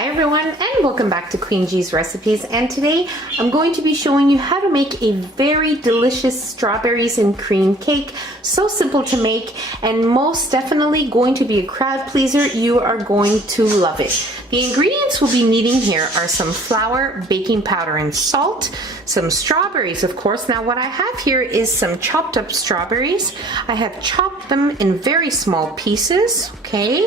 Hi everyone, and welcome back to Queen G's Recipes, and today I'm going to be showing you how to make a very delicious strawberries and cream cake. So simple to make and most definitely going to be a crowd pleaser. You are going to love it. The ingredients we'll be needing here are some flour, baking powder and salt, some strawberries of course. Now what I have here is some chopped up strawberries. I have chopped them in very small pieces, okay?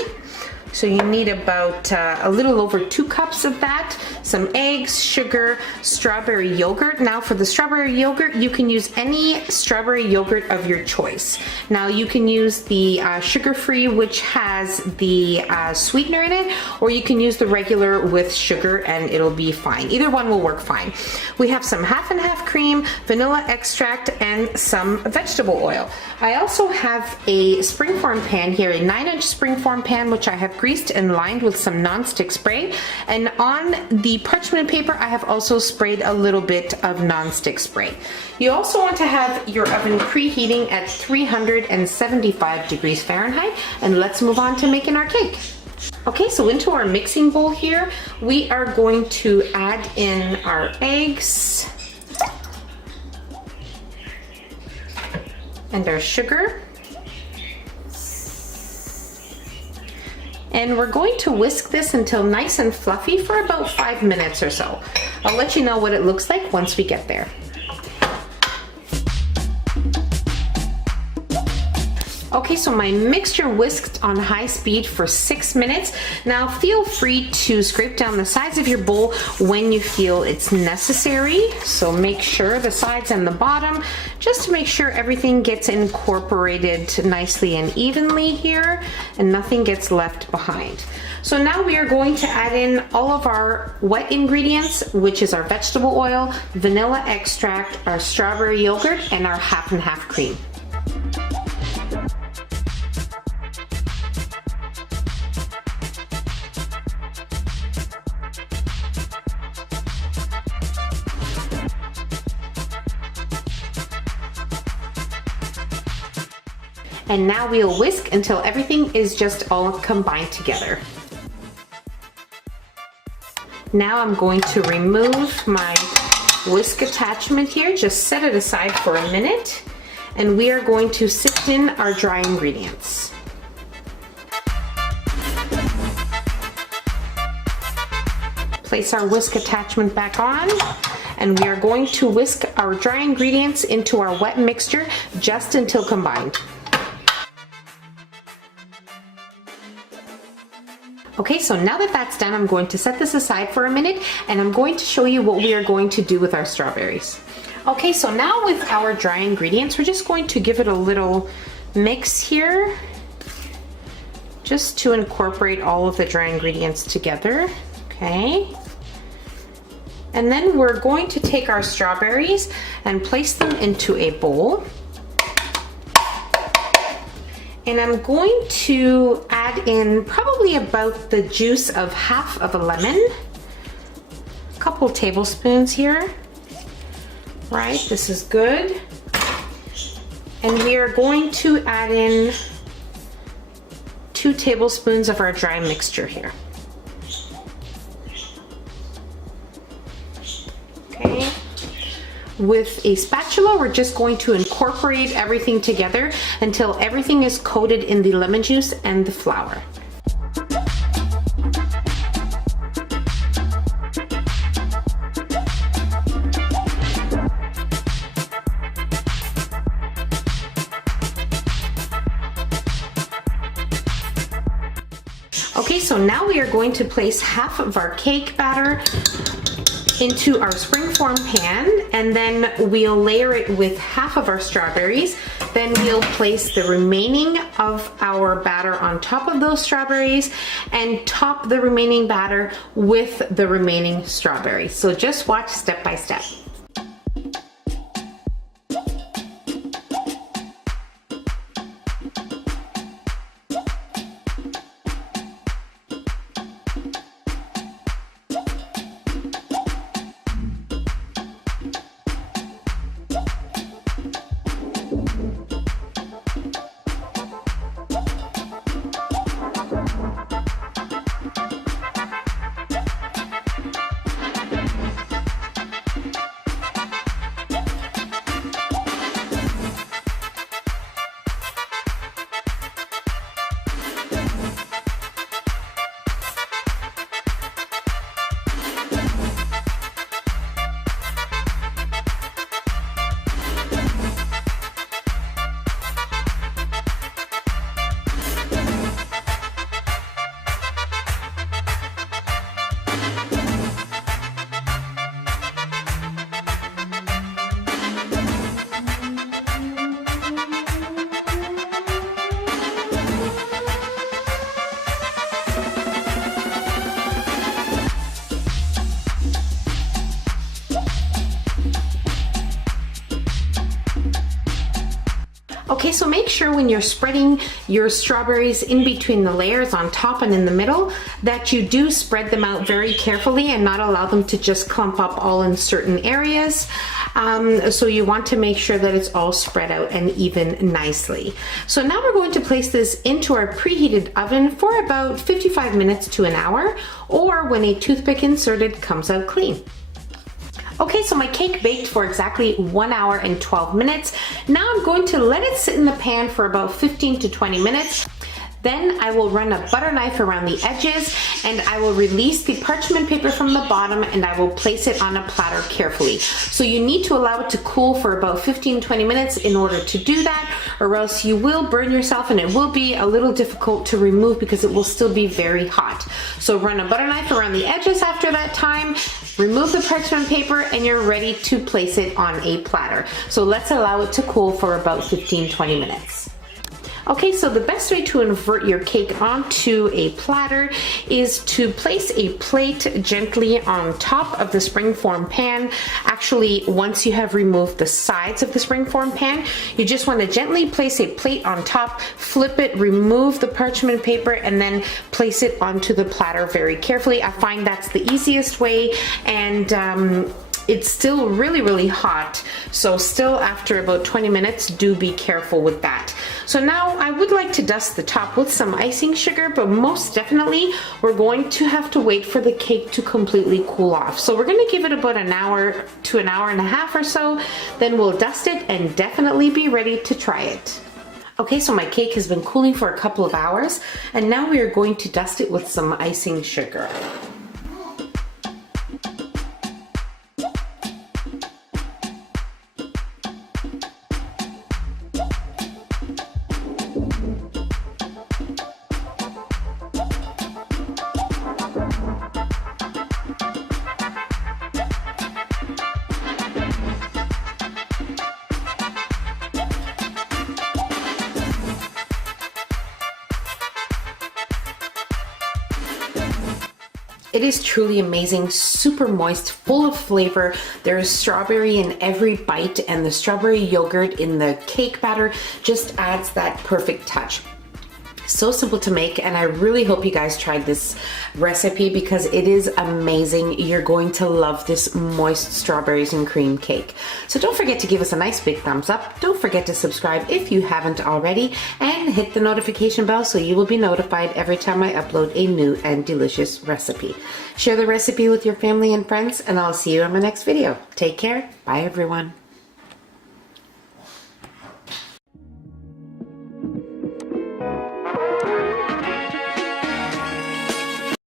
So you need about a little over 2 cups of that, some eggs, sugar, strawberry yogurt. Now for the strawberry yogurt, you can use any strawberry yogurt of your choice. Now you can use the sugar-free, which has the sweetener in it, or you can use the regular with sugar and it'll be fine. Either one will work fine. We have some half and half cream, vanilla extract, and some vegetable oil. I also have a springform pan here, a 9-inch springform pan, which I have greased and lined with some non-stick spray, and on the parchment paper I have also sprayed a little bit of non-stick spray. You also want to have your oven preheating at 375 degrees Fahrenheit, and let's move on to making our cake. Okay, so into our mixing bowl here we are going to add in our eggs and our sugar. And we're going to whisk this until nice and fluffy for about 5 minutes or so. I'll let you know what it looks like once we get there. Okay, so my mixture whisked on high speed for 6 minutes. Now feel free to scrape down the sides of your bowl when you feel it's necessary. So make sure the sides and the bottom, just to make sure everything gets incorporated nicely and evenly here and nothing gets left behind. So now we are going to add in all of our wet ingredients, which is our vegetable oil, vanilla extract, our strawberry yogurt, and our half and half cream. And now we'll whisk until everything is just all combined together. Now I'm going to remove my whisk attachment here, just set it aside for a minute, and we are going to sift in our dry ingredients. Place our whisk attachment back on, and we are going to whisk our dry ingredients into our wet mixture just until combined. Okay, so now that that's done, I'm going to set this aside for a minute and I'm going to show you what we are going to do with our strawberries. Okay, so now with our dry ingredients, we're just going to give it a little mix here, just to incorporate all of the dry ingredients together, okay? And then we're going to take our strawberries and place them into a bowl. And I'm going to add in probably about the juice of half of a lemon, a couple tablespoons here, right? This is good. And we are going to add in 2 tablespoons of our dry mixture here. Okay. With a spatula, we're just going to incorporate everything together until everything is coated in the lemon juice and the flour. Okay, so now we are going to place half of our cake batter into our springform pan, and then we'll layer it with half of our strawberries. Then we'll place the remaining of our batter on top of those strawberries and top the remaining batter with the remaining strawberries. So just watch step by step. Okay, so make sure when you're spreading your strawberries in between the layers on top and in the middle that you do spread them out very carefully and not allow them to just clump up all in certain areas. So you want to make sure that it's all spread out and even nicely. So now we're going to place this into our preheated oven for about 55 minutes to an hour, or when a toothpick inserted comes out clean. Okay, so my cake baked for exactly 1 hour and 12 minutes. Now I'm going to let it sit in the pan for about 15 to 20 minutes. Then I will run a butter knife around the edges, and I will release the parchment paper from the bottom, and I will place it on a platter carefully. So you need to allow it to cool for about 15-20 minutes in order to do that, or else you will burn yourself and it will be a little difficult to remove because it will still be very hot. So run a butter knife around the edges after that time, remove the parchment paper, and you're ready to place it on a platter. So let's allow it to cool for about 15-20 minutes. Okay, so the best way to invert your cake onto a platter is to place a plate gently on top of the springform pan. Actually, once you have removed the sides of the springform pan, you just want to gently place a plate on top, flip it, remove the parchment paper, and then place it onto the platter very carefully. I find that's the easiest way, and it's still really hot, so still after about 20 minutes, do be careful with that. So now I would like to dust the top with some icing sugar, but most definitely we're going to have to wait for the cake to completely cool off. So we're going to give it about an hour to an hour and a half or so, then we'll dust it and definitely be ready to try it. Okay, so my cake has been cooling for a couple of hours, and now we are going to dust it with some icing sugar. It is truly amazing, super moist, full of flavor. There is strawberry in every bite, and the strawberry yogurt in the cake batter just adds that perfect touch. So simple to make, and I really hope you guys tried this recipe because it is amazing. You're going to love this moist strawberries and cream cake. So don't forget to give us a nice big thumbs up. Don't forget to subscribe if you haven't already, and hit the notification bell so you will be notified every time I upload a new and delicious recipe. Share the recipe with your family and friends, and I'll see you in my next video. Take care. Bye everyone.